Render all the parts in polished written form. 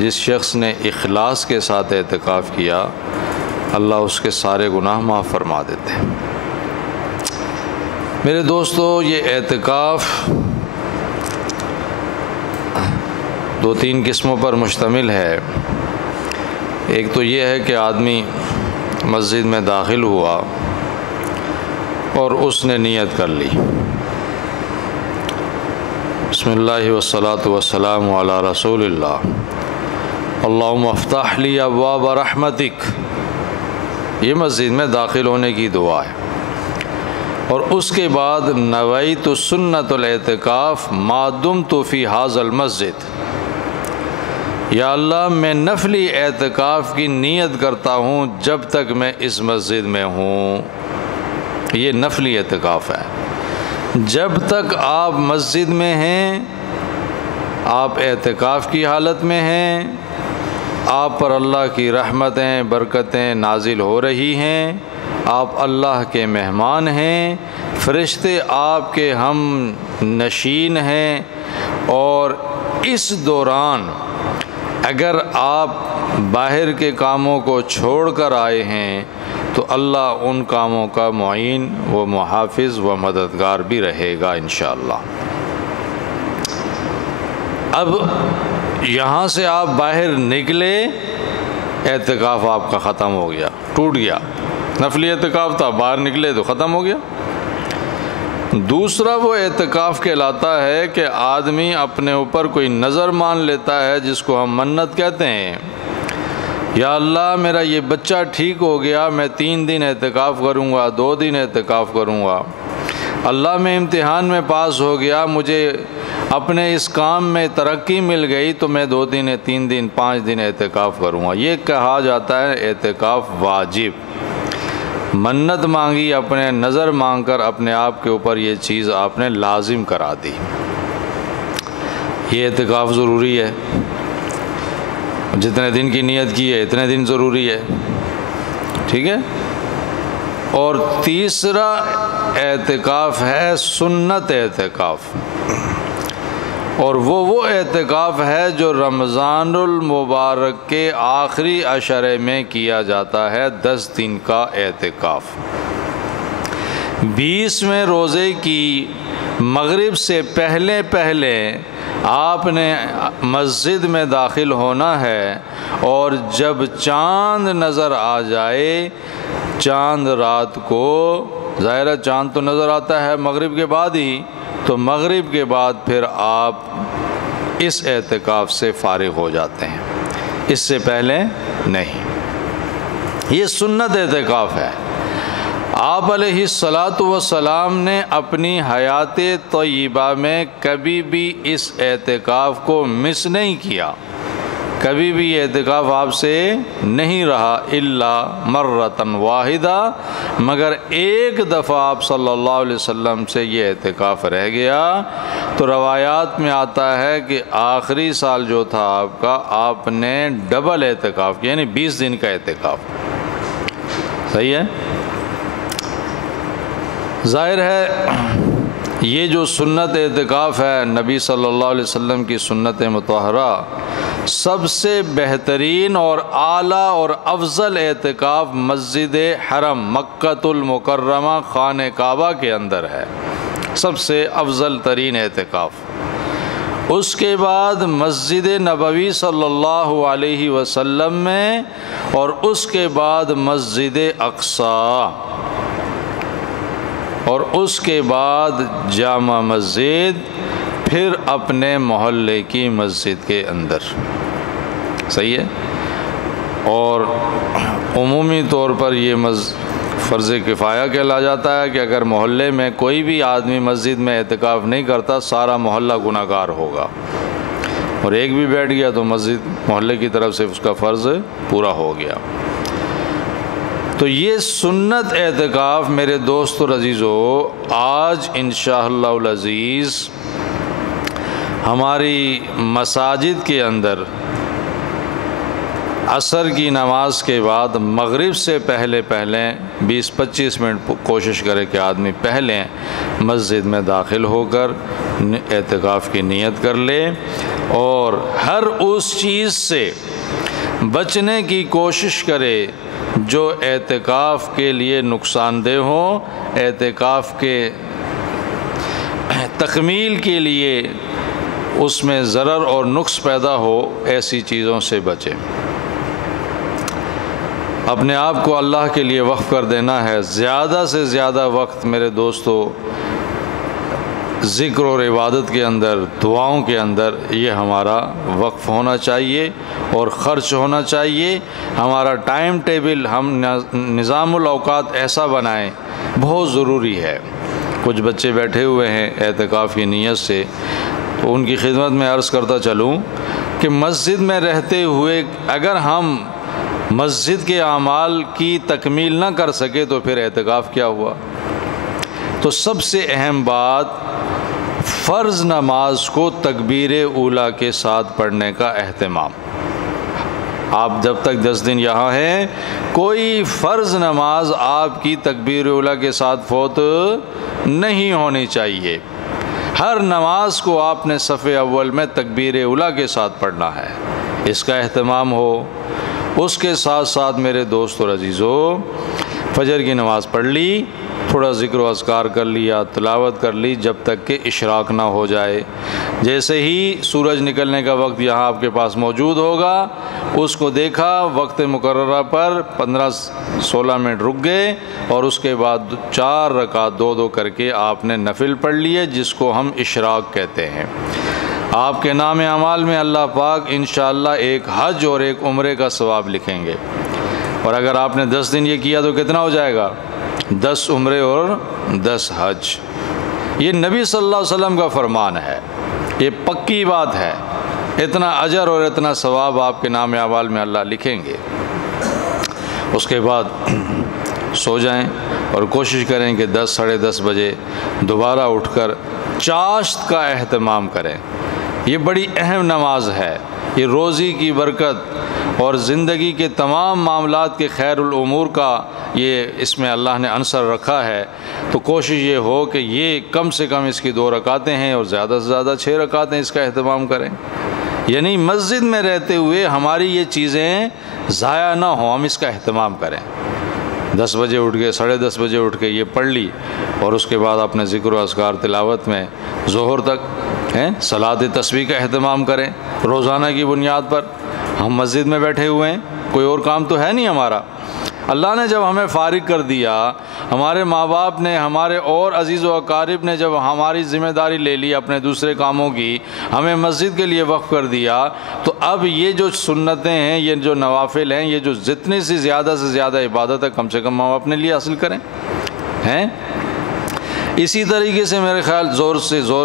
جس شخص نے اخلاص کے ساتھ اعتکاف کیا اللہ اس کے سارے گناہ معاف فرما دیتے ہیں۔ میرے دوستو، یہ اعتکاف دو تین قسموں پر مشتمل ہے۔ ایک تو یہ ہے کہ آدمی مسجد میں داخل ہوا اور اس نے نیت کر لی، بسم اللہ والصلاۃ والسلام علی رسول اللہ، اللہم افتح لی ابواب رحمتک، یہ مسجد میں داخل ہونے کی دعا ہے۔ اور اس کے بعد نویت سنت الاعتکاف ما دمت فی ھذا المسجد، یا اللہ میں نفلی اعتکاف کی نیت کرتا ہوں جب تک میں اس مسجد میں ہوں۔ یہ نفلی اعتکاف ہے، جب تک آپ مسجد میں ہیں، آپ اعتکاف کی حالت میں ہیں، آپ پر اللہ کی رحمتیں برکتیں نازل ہو رہی ہیں، آپ اللہ کے مہمان ہیں، فرشتے آپ کے ہم نشین ہیں، اور اس دوران اگر آپ باہر کے کاموں کو چھوڑ کر آئے ہیں تو اللہ ان کاموں کا معین و محافظ و مددگار بھی رہے گا انشاءاللہ۔ اب یہاں سے آپ باہر نکلے، اعتکاف آپ کا ختم ہو گیا، ٹوٹ گیا، نفلی اعتکاف تھا، باہر نکلے تو ختم ہو گیا۔ دوسرا وہ اعتکاف کہلاتا ہے کہ آدمی اپنے اوپر کوئی نظر مان لیتا ہے، جس کو ہم منت کہتے ہیں۔ یا اللہ میرا یہ بچہ ٹھیک ہو گیا، میں 3 دن اعتکاف کروں گا، 2 دن اعتکاف کروں گا۔ اللہ میں امتحان میں پاس ہو گیا، مجھے اپنے اس کام میں ترقی مل گئی تو میں 2 دن 3 دن 5 دن اعتکاف کروں گا۔ یہ کہا جاتا ہے اعتکاف واجب۔ منت مانگی، اپنے نظر مانگ کر اپنے آپ کے اوپر یہ چیز آپ نے لازم کرا دی۔ یہ اعتکاف ضروری ہے، جتنے دن کی نیت کی ہے اتنے دن ضروری ہے، ٹھیک ہے۔ اور تیسرا اعتکاف ہے سنت اعتکاف، اور وہ اعتکاف ہے جو رمضان المبارک کے آخری عشرے میں کیا جاتا ہے، 10 دن کا اعتکاف۔ 20ویں روزے کی مغرب سے پہلے آپ نے مسجد میں داخل ہونا ہے، اور جب چاند نظر آ جائے، چاند رات کو، ظاہر ہے چاند تو نظر آتا ہے مغرب کے بعد ہی، تو مغرب کے بعد پھر آپ اس اعتکاف سے فارغ ہو جاتے ہیں، اس سے پہلے نہیں۔ یہ سنت اعتکاف ہے۔ آپ علیہ الصلاۃ والسلام نے اپنی حیات طیبہ میں کبھی بھی اس اعتکاف کو مس نہیں کیا، کبھی بھی یہ اعتکاف آپ سے نہیں رہا الا مرۃ واحدہ، مگر ایک دفعہ آپ صلی اللہ علیہ وسلم سے یہ اعتکاف رہ گیا۔ تو روایات میں آتا ہے کہ آخری سال جو تھا آپ کا، آپ نے ڈبل اعتکاف کیا، یعنی 20 دن کا اعتکاف۔ صحیح ہے۔ ظاہر ہے یہ جو سنت اعتکاف ہے نبی صلی اللہ علیہ وسلم کی سنت مطہرہ، سب سے بہترین اور اعلیٰ اور افضل اعتکاف مسجد حرم مکۃ المکرمہ خانہ کعبہ کے اندر ہے، سب سے افضل ترین اعتکاف۔ اس کے بعد مسجد نبوی صلی اللہ علیہ وسلم میں، اور اس کے بعد مسجد اقصی، اور اس کے بعد جامع مسجد، پھر اپنے محلے کی مسجد کے اندر۔ صحیح ہے۔ اور عمومی طور پر یہ فرض کفایہ کہلا جاتا ہے کہ اگر محلے میں کوئی بھی آدمی مسجد میں اعتکاف نہیں کرتا، سارا محلہ گناہ گار ہوگا، اور ایک بھی بیٹھ گیا تو مسجد محلے کی طرف سے اس کا فرض پورا ہو گیا۔ تو یہ سنت اعتکاف میرے دوست اور عزیزو، آج انشاءاللہ العزیز ہماری مساجد کے اندر عصر کی نماز کے بعد مغرب سے پہلے 20-25 منٹ کوشش کرے کہ آدمی پہلے مسجد میں داخل ہو کر اعتکاف کی نیت کر لے، اور ہر اس چیز سے بچنے کی کوشش کرے جو اعتکاف کے لیے نقصان دہ ہو، اعتکاف کے تکمیل کے لیے اس میں ضرر اور نقص پیدا ہو، ایسی چیزوں سے بچے۔ اپنے آپ کو اللہ کے لیے وقف کر دینا ہے۔ زیادہ سے زیادہ وقت میرے دوستو ذکر اور عبادت کے اندر، دعاؤں کے اندر یہ ہمارا وقف ہونا چاہیے اور خرچ ہونا چاہیے۔ ہمارا ٹائم ٹیبل، ہم نظام الاوقات ایسا بنائیں، بہت ضروری ہے۔ کچھ بچے بیٹھے ہوئے ہیں اعتکاف کی نیت سے، تو ان کی خدمت میں عرض کرتا چلوں کہ مسجد میں رہتے ہوئے اگر ہم مسجد کے اعمال کی تکمیل نہ کر سکے تو پھر اعتکاف کیا ہوا؟ تو سب سے اہم بات، فرض نماز کو تکبیر اولیٰ کے ساتھ پڑھنے کا اہتمام۔ آپ جب تک 10 دن یہاں ہیں، کوئی فرض نماز آپ کی تکبیر اولیٰ کے ساتھ فوت نہیں ہونی چاہیے۔ ہر نماز کو آپ نے صف اول میں تکبیر اولیٰ کے ساتھ پڑھنا ہے، اس کا اہتمام ہو۔ اس کے ساتھ ساتھ میرے دوست اور عزیزو، فجر کی نماز پڑھ لی، تھوڑا ذکر و اذکار کر لیا، تلاوت کر لی جب تک کہ اشراق نہ ہو جائے۔ جیسے ہی سورج نکلنے کا وقت یہاں آپ کے پاس موجود ہوگا، اس کو دیکھا، وقت مقررہ پر 15-16 منٹ رک گئے، اور اس کے بعد 4 رکعت 2 کر کے آپ نے نفل پڑھ لیے، جس کو ہم اشراق کہتے ہیں۔ آپ کے نام اعمال میں اللہ پاک انشاءاللہ ایک حج اور ایک عمرے کا ثواب لکھیں گے۔ اور اگر آپ نے 10 دن یہ کیا تو کتنا ہو جائے گا؟ 10 عمرے اور 10 حج۔ یہ نبی صلی اللہ علیہ وسلم کا فرمان ہے، یہ پکی بات ہے۔ اتنا اجر اور اتنا ثواب آپ کے نام اعمال میں اللہ لکھیں گے۔ اس کے بعد سو جائیں اور کوشش کریں کہ 10 ساڑھے 10 بجے دوبارہ اٹھ کر چاشت کا اہتمام کریں۔ یہ بڑی اہم نماز ہے، یہ روزی کی برکت اور زندگی کے تمام معاملات کے خیر الامور کا یہ اس میں اللہ نے عنصر رکھا ہے۔ تو کوشش یہ ہو کہ یہ کم سے کم اس کی 2 رکعتیں ہیں اور زیادہ سے زیادہ 6 رکعتیں، اس کا اہتمام کریں۔ یعنی مسجد میں رہتے ہوئے ہماری یہ چیزیں ضائع نہ ہوں، ہم اس کا اہتمام کریں۔ 10 بجے اٹھ کے، 10:30 بجے اٹھ کے یہ پڑھ لی، اور اس کے بعد اپنے ذکر و اذکار تلاوت میں ظہر تک صلاۃ تسبیح کا اہتمام کریں۔ روزانہ کی بنیاد پر ہم مسجد میں بیٹھے ہوئے ہیں، کوئی اور کام تو ہے نہیں ہمارا۔ اللہ نے جب ہمیں فارغ کر دیا، ہمارے ماں باپ نے، ہمارے اور عزیز و اقارب نے جب ہماری ذمہ داری لے لی اپنے دوسرے کاموں کی، ہمیں مسجد کے لیے وقف کر دیا، تو اب یہ جو سنتیں ہیں، یہ جو نوافل ہیں، یہ جو جتنی سی زیادہ سے زیادہ عبادت ہے، کم سے کم ہم اپنے لیے حاصل کریں۔ اسی طریقے سے میرے خیال زور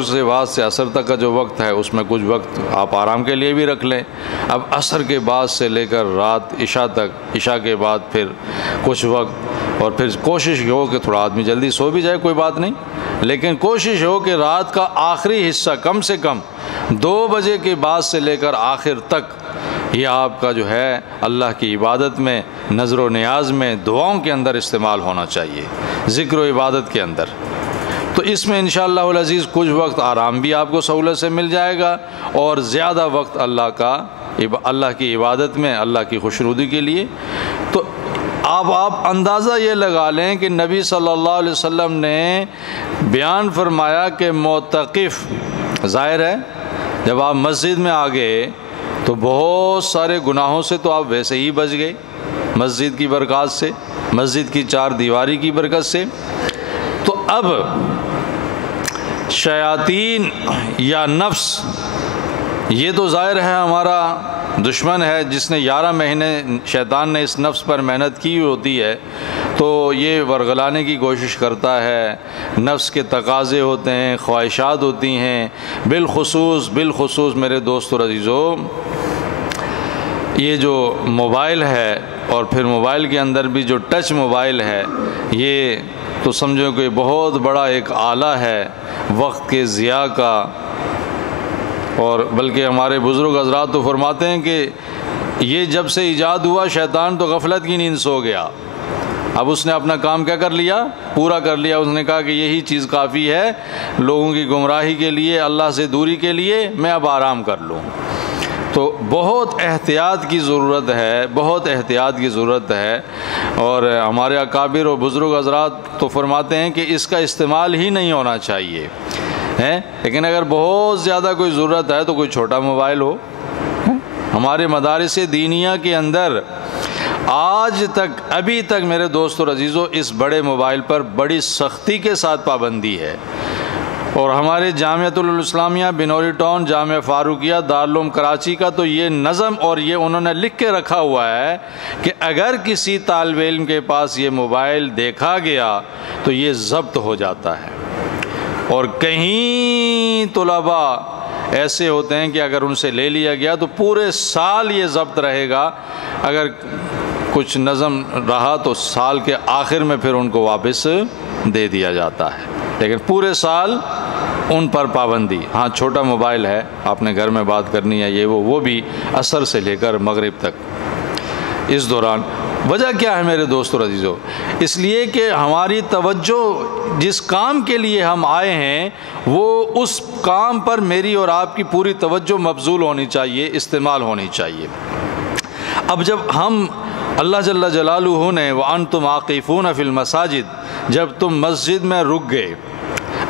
سے بعد سے عصر تک کا جو وقت ہے، اس میں کچھ وقت آپ آرام کے لیے بھی رکھ لیں۔ اب عصر کے بعد سے لے کر رات عشاء تک، عشاء کے بعد پھر کچھ وقت، اور پھر کوشش ہو کہ تھوڑا آدمی جلدی سو بھی جائے، کوئی بات نہیں، لیکن کوشش ہو کہ رات کا آخری حصہ کم سے کم 2 بجے کے بعد سے لے کر آخر تک یہ آپ کا جو ہے اللہ کی عبادت میں، نظر و نیاز میں، دعاؤں کے اندر استعمال ہونا چاہیے، ذکر و عبادت کے اندر۔ تو اس میں انشاءاللہ العزیز کچھ وقت آرام بھی آپ کو سہولت سے مل جائے گا، اور زیادہ وقت اللہ کی عبادت میں، اللہ کی خوشنودی کے لیے۔ تو آپ اندازہ یہ لگا لیں کہ نبی صلی اللہ علیہ وسلم نے بیان فرمایا کہ معتکف، ظاہر ہے جب آپ مسجد میں آ گئے تو بہت سارے گناہوں سے تو آپ ویسے ہی بچ گئے، مسجد کی برکات سے، مسجد کی 4 دیواری کی برکت سے۔ تو اب شیاطین یا نفس، یہ تو ظاہر ہے ہمارا دشمن ہے، جس نے 11 مہینے شیطان نے اس نفس پر محنت کی ہوتی ہے، تو یہ ورغلانے کی کوشش کرتا ہے۔ نفس کے تقاضے ہوتے ہیں، خواہشات ہوتی ہیں، بالخصوص میرے دوست اور عزیزو، یہ جو موبائل ہے، اور پھر موبائل کے اندر بھی جو ٹچ موبائل ہے، یہ تو سمجھو کہ بہت بڑا ایک آلہ ہے وقت کے ضیاع کا۔ اور بلکہ ہمارے بزرگ حضرات تو فرماتے ہیں کہ یہ جب سے ایجاد ہوا شیطان تو غفلت کی نیند سو گیا. اب اس نے اپنا کام کیا کر لیا؟ پورا کر لیا. اس نے کہا کہ یہی چیز کافی ہے لوگوں کی گمراہی کے لیے، اللہ سے دوری کے لیے، میں اب آرام کر لوں. تو بہت احتیاط کی ضرورت ہے، بہت احتیاط کی ضرورت ہے. اور ہمارے اکابر اور بزرگ حضرات تو فرماتے ہیں کہ اس کا استعمال ہی نہیں ہونا چاہیے ہے. لیکن اگر بہت زیادہ کوئی ضرورت ہے تو کوئی چھوٹا موبائل ہو. ہمارے مدارس دینیہ کے اندر آج تک، ابھی تک میرے دوست اور عزیزوں، اس بڑے موبائل پر بڑی سختی کے ساتھ پابندی ہے. اور ہمارے جامعۃ الاسلامیہ بنوری ٹاؤن، جامعہ فاروقیہ دارالعلوم کراچی کا تو یہ نظم اور یہ انہوں نے لکھ کے رکھا ہوا ہے کہ اگر کسی طالب علم کے پاس یہ موبائل دیکھا گیا تو یہ ضبط ہو جاتا ہے. اور کہیں طلباء ایسے ہوتے ہیں کہ اگر ان سے لے لیا گیا تو پورے سال یہ ضبط رہے گا. اگر کچھ نظم رہا تو سال کے آخر میں پھر ان کو واپس دے دیا جاتا ہے. لیکن پورے سال ان پر پابندی. ہاں چھوٹا موبائل ہے، آپ نے گھر میں بات کرنی ہے، یہ وہ بھی عصر سے لے کر مغرب تک. اس دوران وجہ کیا ہے میرے دوستو اور عزیزو؟ اس لیے کہ ہماری توجہ جس کام کے لیے ہم آئے ہیں وہ اس کام پر میری اور آپ کی پوری توجہ مبذول ہونی چاہیے، استعمال ہونی چاہیے. اب جب ہم اللہ جل جلالہ نے وَأَنْتُمْ عَاقِفُونَ فِي الْمَسَاجِدِ، جب تم مسجد میں رک گئے،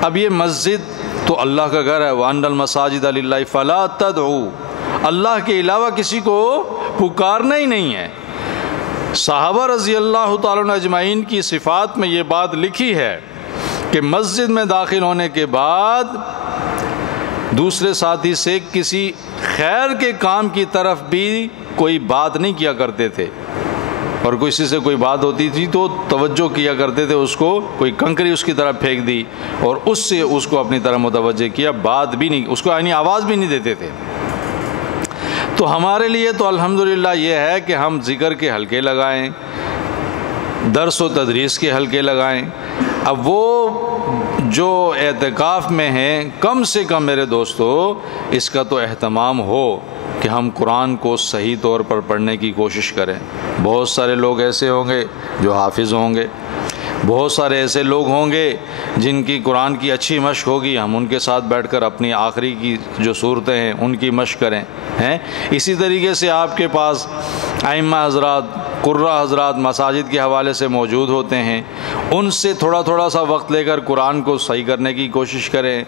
اب یہ مسجد تو اللہ کا گھر ہے. وَأَنَّ الْمَسَاجِدَ لِلَّهِ فَلَا تَدْعُوا، اللہ کے علاوہ کسی کو پکارنا ہی نہیں ہے. صحابہ رضی اللہ تعالیٰ عنہ اجمعین کی صفات میں یہ بات لکھی ہے کہ مسجد میں داخل ہونے کے بعد دوسرے ساتھی سے کسی خیر کے کام کی طرف بھی کوئی بات نہیں کیا کرتے تھے. اور کسی سے کوئی بات ہوتی تھی تو توجہ کیا کرتے تھے، اس کو کوئی کنکری اس کی طرف پھینک دی اور اس سے اس کو اپنی طرف متوجہ کیا، بات بھی نہیں، اس کو یعنی آواز بھی نہیں دیتے تھے. تو ہمارے لیے تو الحمدللہ یہ ہے کہ ہم ذکر کے حلقے لگائیں، درس و تدریس کے حلقے لگائیں. اب وہ جو اعتکاف میں ہیں کم سے کم میرے دوستو اس کا تو اہتمام ہو کہ ہم قرآن کو صحیح طور پر پڑھنے کی کوشش کریں. بہت سارے لوگ ایسے ہوں گے جو حافظ ہوں گے، بہت سارے ایسے لوگ ہوں گے جن کی قرآن کی اچھی مشق ہوگی، ہم ان کے ساتھ بیٹھ کر اپنی آخری کی جو صورتیں ہیں ان کی مشق کریں ہیں. اسی طریقے سے آپ کے پاس ائمہ حضرات، قراء حضرات مساجد کے حوالے سے موجود ہوتے ہیں، ان سے تھوڑا سا وقت لے کر قرآن کو صحیح کرنے کی کوشش کریں،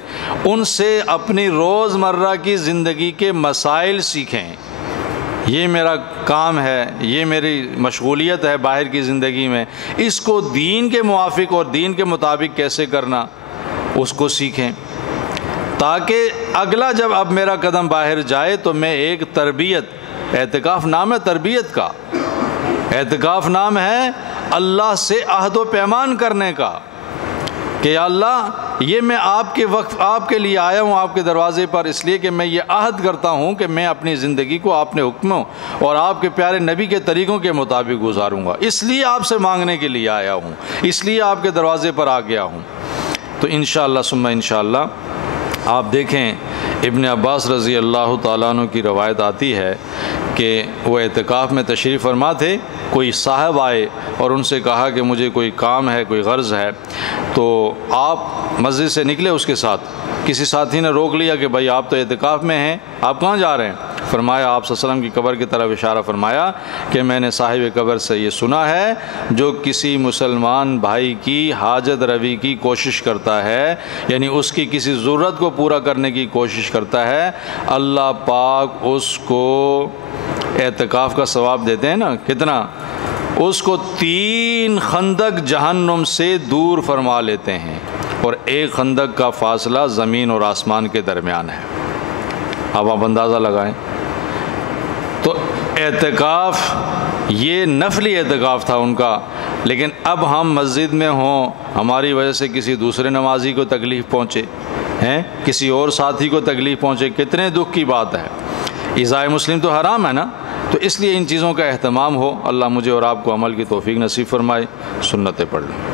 ان سے اپنی روزمرہ کی زندگی کے مسائل سیکھیں. یہ میرا کام ہے، یہ میری مشغولیت ہے باہر کی زندگی میں، اس کو دین کے موافق اور دین کے مطابق کیسے کرنا اس کو سیکھیں، تاکہ اگلا جب اب میرا قدم باہر جائے تو میں ایک تربیت، اعتکاف نام ہے تربیت کا، اعتکاف نام ہے اللہ سے عہد و پیمان کرنے کا کہ یا اللہ یہ میں آپ کے وقت آپ کے لیے آیا ہوں آپ کے دروازے پر، اس لیے کہ میں یہ عہد کرتا ہوں کہ میں اپنی زندگی کو آپ نے حکموں اور آپ کے پیارے نبی کے طریقوں کے مطابق گزاروں گا. اس لیے آپ سے مانگنے کے لیے آیا ہوں، اس لیے آپ کے دروازے پر آ گیا ہوں. تو انشاءاللہ ثم انشاءاللہ آپ دیکھیں ابن عباس رضی اللہ تعالیٰ عنہ کی روایت آتی ہے کہ وہ اعتکاف میں تشریف فرما تھے، کوئی صاحب آئے اور ان سے کہا کہ مجھے کوئی کام ہے، کوئی غرض ہے. تو آپ مسجد سے نکلے، اس کے ساتھ کسی ساتھی نے روک لیا کہ بھائی آپ تو اعتکاف میں ہیں، آپ کہاں جا رہے ہیں؟ فرمایا آپ صلی اللہ علیہ وسلم کی قبر کی طرف اشارہ فرمایا کہ میں نے صاحب قبر سے یہ سنا ہے جو کسی مسلمان بھائی کی حاجت روی کی کوشش کرتا ہے، یعنی اس کی کسی ضرورت کو پورا کرنے کی کوشش کرتا ہے، اللہ پاک اس کو اعتکاف کا ثواب دیتے ہیں نا کتنا، اس کو 3 خندق جہنم سے دور فرما لیتے ہیں، اور 1 خندق کا فاصلہ زمین اور آسمان کے درمیان ہے. اب آپ اندازہ لگائیں. تو اعتکاف یہ نفلی اعتکاف تھا ان کا، لیکن اب ہم مسجد میں ہوں، ہماری وجہ سے کسی دوسرے نمازی کو تکلیف پہنچے ہیں، کسی اور ساتھی کو تکلیف پہنچے، کتنے دکھ کی بات ہے. ایذائے مسلم تو حرام ہے نا. تو اس لیے ان چیزوں کا اہتمام ہو. اللہ مجھے اور آپ کو عمل کی توفیق نصیب فرمائے. سنتیں پڑھ لیں.